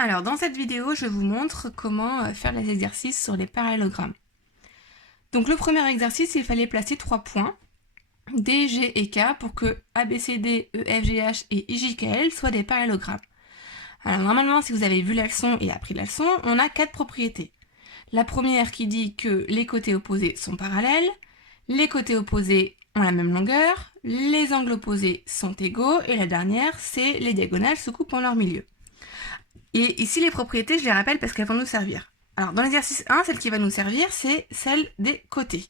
Alors, dans cette vidéo, je vous montre comment faire les exercices sur les parallélogrammes. Donc, le premier exercice, il fallait placer 3 points, D, G et K, pour que A, B, C, D, E, F, G, H et I, J, K, L soient des parallélogrammes. Alors, normalement, si vous avez vu la leçon et appris la leçon, on a 4 propriétés. La première qui dit que les côtés opposés sont parallèles, les côtés opposés ont la même longueur, les angles opposés sont égaux, et la dernière, c'est les diagonales se coupent en leur milieu. Et ici, les propriétés, je les rappelle parce qu'elles vont nous servir. Alors, dans l'exercice 1, celle qui va nous servir, c'est celle des côtés.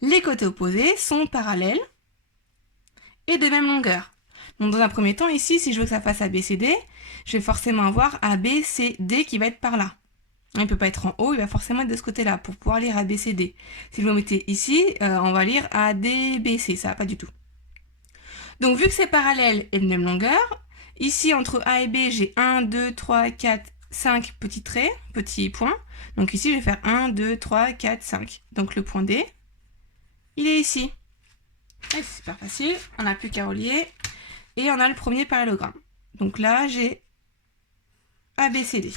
Les côtés opposés sont parallèles et de même longueur. Donc, dans un premier temps, ici, si je veux que ça fasse ABCD, je vais forcément avoir ABCD qui va être par là. Il ne peut pas être en haut, il va forcément être de ce côté-là pour pouvoir lire ABCD. Si vous le mettez ici, on va lire ADBC, ça va pas du tout. Donc, vu que c'est parallèle et de même longueur, ici, entre A et B, j'ai 1, 2, 3, 4, 5 petits traits, petits points. Donc ici, je vais faire 1, 2, 3, 4, 5. Donc le point D, il est ici. C'est super facile, on n'a plus qu'à relier. Et on a le premier parallélogramme. Donc là, j'ai ABCD.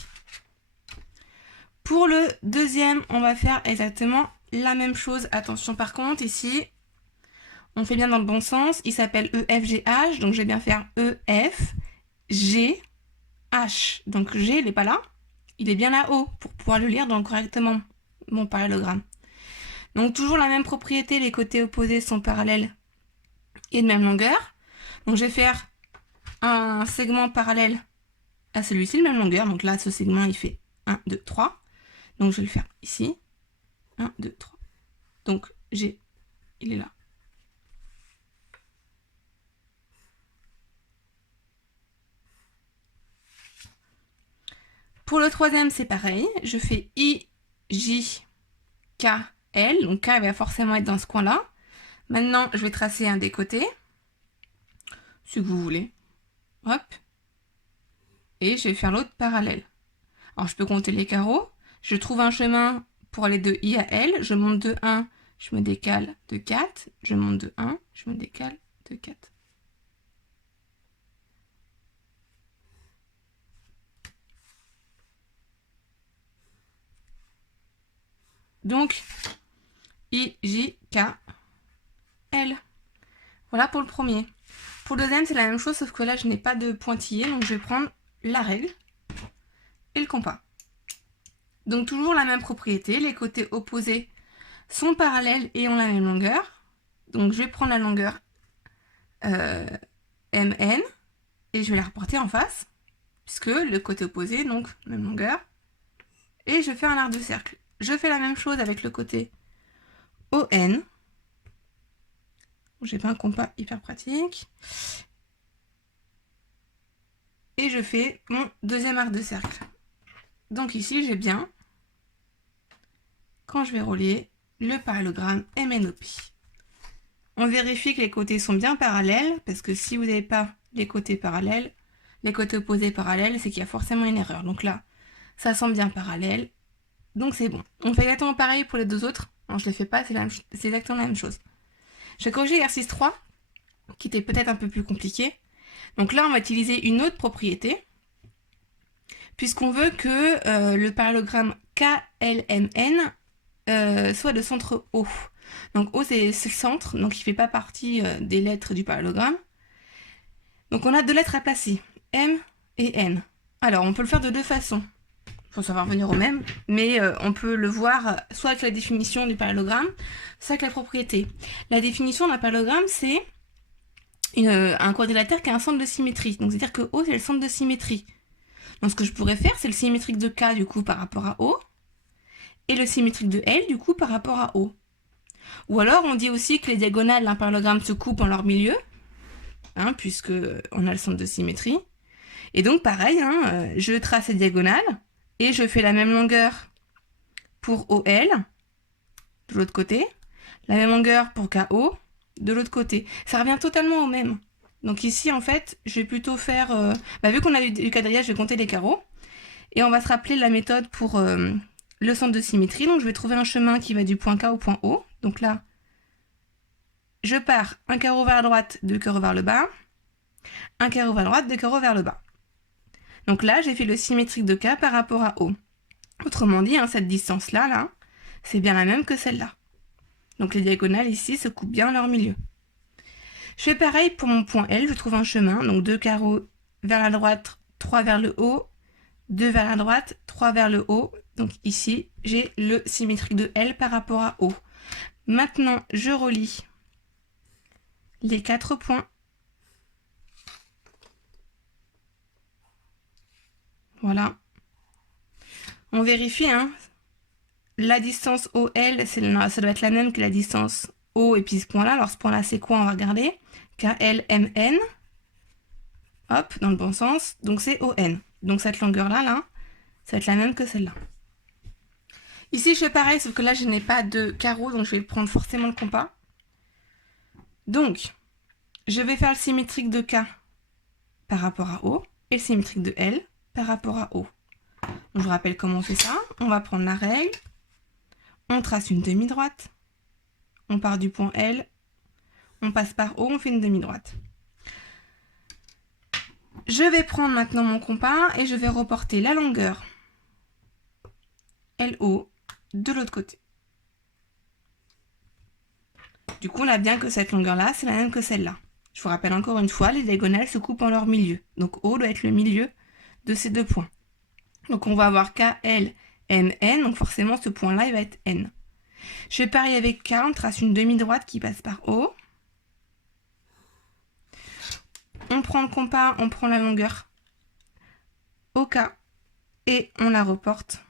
Pour le deuxième, on va faire exactement la même chose. Attention par contre, ici, on fait bien dans le bon sens. Il s'appelle EFGH, donc je vais bien faire EF. G, H. Donc G, il n'est pas là. Il est bien là-haut pour pouvoir le lire donc correctement, mon parallélogramme. Donc toujours la même propriété, les côtés opposés sont parallèles et de même longueur. Donc je vais faire un segment parallèle à celui-ci, de même longueur. Donc là, ce segment, il fait 1, 2, 3. Donc je vais le faire ici. 1, 2, 3. Donc G, il est là. Pour le troisième, c'est pareil. Je fais I, J, K, L. Donc K va forcément être dans ce coin-là. Maintenant, je vais tracer un des côtés. Ce que vous voulez. Hop. Et je vais faire l'autre parallèle. Alors, je peux compter les carreaux. Je trouve un chemin pour aller de I à L. Je monte de 1, je me décale de 4. Je monte de 1, je me décale de 4. Donc, I, J, K, L. Voilà pour le premier. Pour le deuxième, c'est la même chose, sauf que là, je n'ai pas de pointillé. Donc, je vais prendre la règle et le compas. Donc, toujours la même propriété. Les côtés opposés sont parallèles et ont la même longueur. Donc, je vais prendre la longueur MN et je vais la reporter en face, puisque le côté opposé, donc, même longueur. Et je fais un arc de cercle. Je fais la même chose avec le côté ON. J'ai pas un compas hyper pratique. Et je fais mon deuxième arc de cercle. Donc ici, j'ai bien, quand je vais relier, le parallélogramme MNOP. On vérifie que les côtés sont bien parallèles, parce que si vous n'avez pas les côtés parallèles, les côtés opposés parallèles, c'est qu'il y a forcément une erreur. Donc là, ça semble bien parallèle. Donc c'est bon. On fait exactement pareil pour les deux autres. Non, je ne les fais pas, c'est exactement la même chose. Je vais corriger l'exercice 3, qui était peut-être un peu plus compliqué. Donc là, on va utiliser une autre propriété, puisqu'on veut que le parallélogramme KLMN soit de centre O. Donc O, c'est le centre, donc il ne fait pas partie des lettres du parallélogramme. Donc on a deux lettres à placer, M et N. Alors, on peut le faire de deux façons. Faut savoir venir au même, mais on peut le voir soit avec la définition du parallélogramme, soit avec la propriété. La définition d'un parallélogramme, c'est un quadrilatère qui a un centre de symétrie. Donc c'est-à-dire que O, c'est le centre de symétrie. Donc ce que je pourrais faire, c'est le symétrique de K, du coup, par rapport à O, et le symétrique de L, du coup, par rapport à O. Ou alors, on dit aussi que les diagonales d'un parallélogramme se coupent en leur milieu, hein, puisque on a le centre de symétrie. Et donc, pareil, hein, je trace les diagonales, et je fais la même longueur pour OL, de l'autre côté, la même longueur pour KO, de l'autre côté. Ça revient totalement au même. Donc ici, en fait, je vais plutôt faire... vu qu'on a du quadrillage, je vais compter les carreaux. Et on va se rappeler la méthode pour le centre de symétrie. Donc je vais trouver un chemin qui va du point K au point O. Donc là, je pars un carreau vers la droite, deux carreaux vers le bas. Un carreau vers la droite, deux carreaux vers le bas. Donc là, j'ai fait le symétrique de K par rapport à O. Autrement dit, hein, cette distance-là, là, c'est bien la même que celle-là. Donc les diagonales ici se coupent bien leur milieu. Je fais pareil pour mon point L, je trouve un chemin, donc 2 carreaux vers la droite, 3 vers le haut, 2 vers la droite, 3 vers le haut. Donc ici, j'ai le symétrique de L par rapport à O. Maintenant, je relie les 4 points. Voilà. On vérifie, hein. La distance OL, ça doit être la même que la distance O et puis ce point-là. Alors ce point-là, c'est quoi? On va regarder. KLMN. Hop, dans le bon sens. Donc c'est ON. Donc cette longueur-là, là, ça va être la même que celle-là. Ici, je fais pareil, sauf que là, je n'ai pas de carreau, donc je vais prendre forcément le compas. Donc, je vais faire le symétrique de K par rapport à O et le symétrique de L par rapport à O. Donc, je vous rappelle comment on fait ça. On va prendre la règle, on trace une demi-droite, on part du point L, on passe par O, on fait une demi-droite. Je vais prendre maintenant mon compas et je vais reporter la longueur LO de l'autre côté. Du coup, on a bien que cette longueur-là, c'est la même que celle-là. Je vous rappelle encore une fois, les diagonales se coupent en leur milieu. Donc O doit être le milieu de ces deux points. Donc on va avoir K, L, M, N. Donc forcément, ce point-là, il va être N. Je fais pareil avec K, on trace une demi-droite qui passe par O. On prend le compas, on prend la longueur OK et on la reporte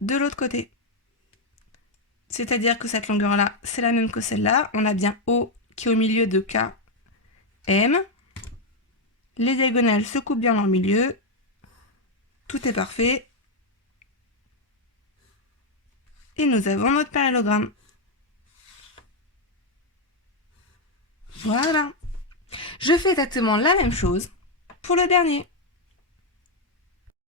de l'autre côté. C'est-à-dire que cette longueur-là, c'est la même que celle-là. On a bien O qui est au milieu de K, M. Les diagonales se coupent bien dans le milieu. Tout est parfait. Et nous avons notre parallélogramme. Voilà. Je fais exactement la même chose pour le dernier.